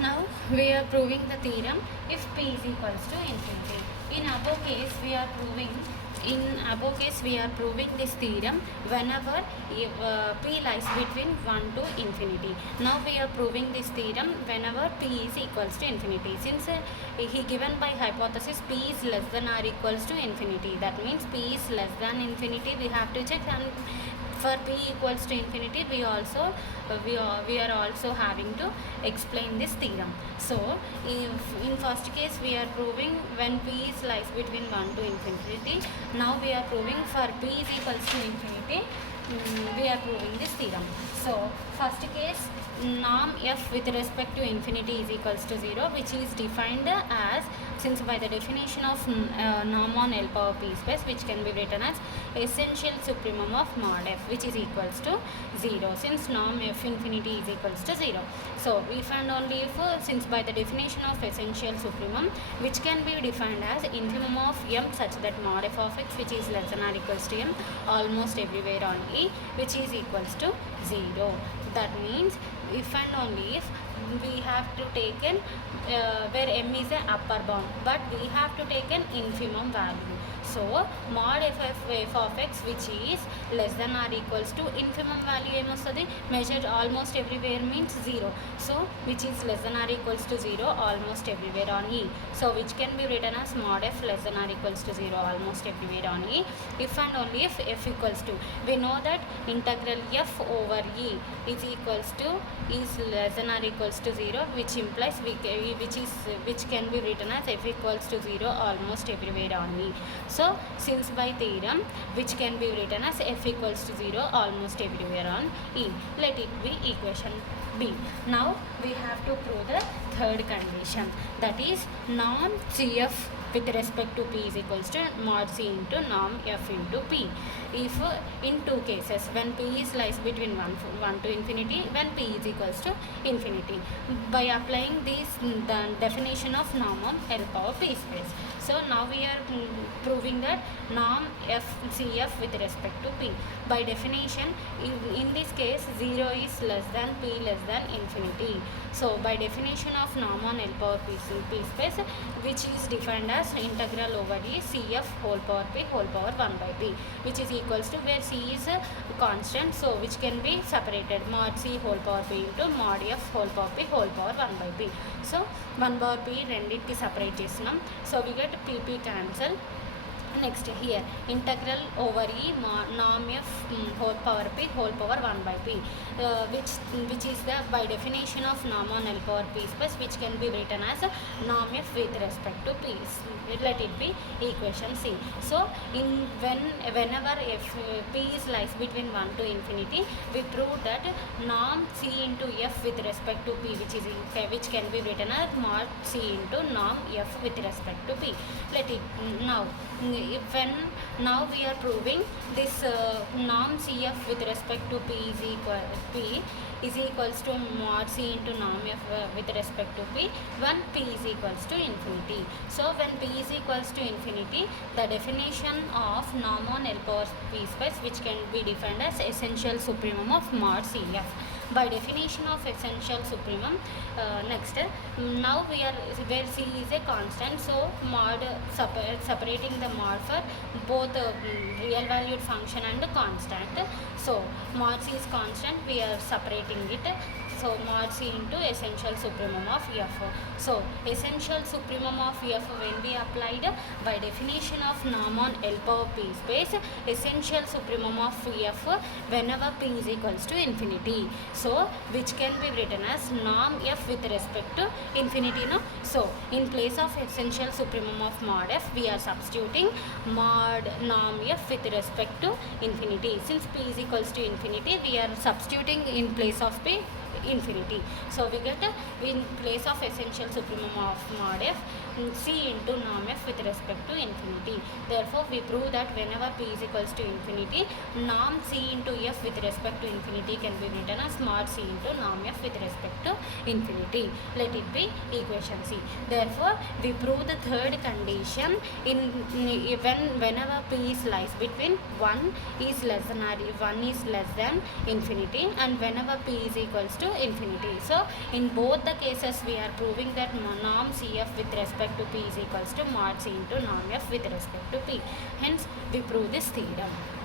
Now we are proving the theorem if p is equals to infinity. In above case we are proving this theorem whenever p lies between 1 to infinity. Now we are proving this theorem whenever p is equals to infinity. Since he given by hypothesis p is less than or equals to infinity, that means p is less than infinity, we have to check, and for p equals to infinity we are also having to explain this theorem. So if in first case we are proving when p is lies between 1 to infinity. Now we are proving for p is equals to infinity, we are proving this theorem. So first case, norm f with respect to infinity is equals to 0, which is defined as, since by the definition of norm on L power p space, which can be written as essential supremum of mod f, which is equals to 0, since norm f infinity is equals to 0. So we find only if, since by the definition of essential supremum, which can be defined as infimum of m such that mod f of x, which is less than or equals to m almost everywhere on E, which is equals to 0. That means if and only if we have to take an where m is an upper bound, but we have to take an infimum value. So mod f of x, which is less than or equals to infimum value emostadi measured almost everywhere means 0. So which is less than or equals to 0 almost everywhere on E. So which can be written as mod f less than or equals to 0 almost everywhere on E. If and only if f equals to, we know that integral f over E is equals to is less than or equals to 0, which implies which can be written as f equals to 0 almost everywhere on E. So since by theorem which can be written as f equals to 0 almost everywhere on E, let it be equation B. Now we have to prove the third condition, that is norm CF with respect to p is equals to mod c into norm f into p. If in two cases, when p is lies between 1 to infinity, when p is equals to infinity, by applying this the definition of norm on L power p space. So now we are proving that norm f cf with respect to p. By definition, in this case 0 is less than p less than infinity. So by definition of norm on L power p space, which is defined as integral over E cf whole power p whole power 1 by p, which is equals to, where c is a constant, so which can be separated, mod c whole power p into mod f whole power p whole power 1 by p. So 1 power p రెండింటికి separate చేస్తున్నాం. So we get pp cancel. Next here integral over E norm f whole power p whole power 1 by p, which is the by definition of norm on L power p space, which can be written as norm f with respect to p. Let it be equation C. So whenever f p is lies between 1 to infinity, we prove that norm c into f with respect to p, which can be written as mod c into norm f with respect to p. Let it now we are proving this norm cf with respect to p is equals to mod c into norm f with respect to p when p is equals to infinity. So when p is equals to infinity, the definition of norm on L power p space, which can be defined as essential supremum of mod cf. By definition of essential supremum, next now we are where c is a constant, so mod separating the mod for both real valued function and constant. So mod c is constant, we are separating it, so mod c into essential supremum of f. So essential supremum of f, when we applied by definition of norm on L power p space, essential supremum of f whenever p is equals to infinity, so which can be written as norm f with respect to infinity. No, so in place of essential supremum of mod f, we are substituting mod norm f with respect to infinity. Since p is equals to infinity, we are substituting in place of p infinity. So we get in place of essential supremum of mod f, c into norm f with respect to infinity. Therefore we prove that whenever p is equals to infinity, norm c into f with respect to infinity can be written as mod c into norm f with respect to infinity. Let it be equation C. Therefore we prove the third condition in whenever p is lies between 1 is less than or 1 is less than infinity, and whenever p is equals to infinity. So in both the cases we are proving that norm CF with respect to P is equals to mod C into norm F with respect to P. Hence we prove this theorem.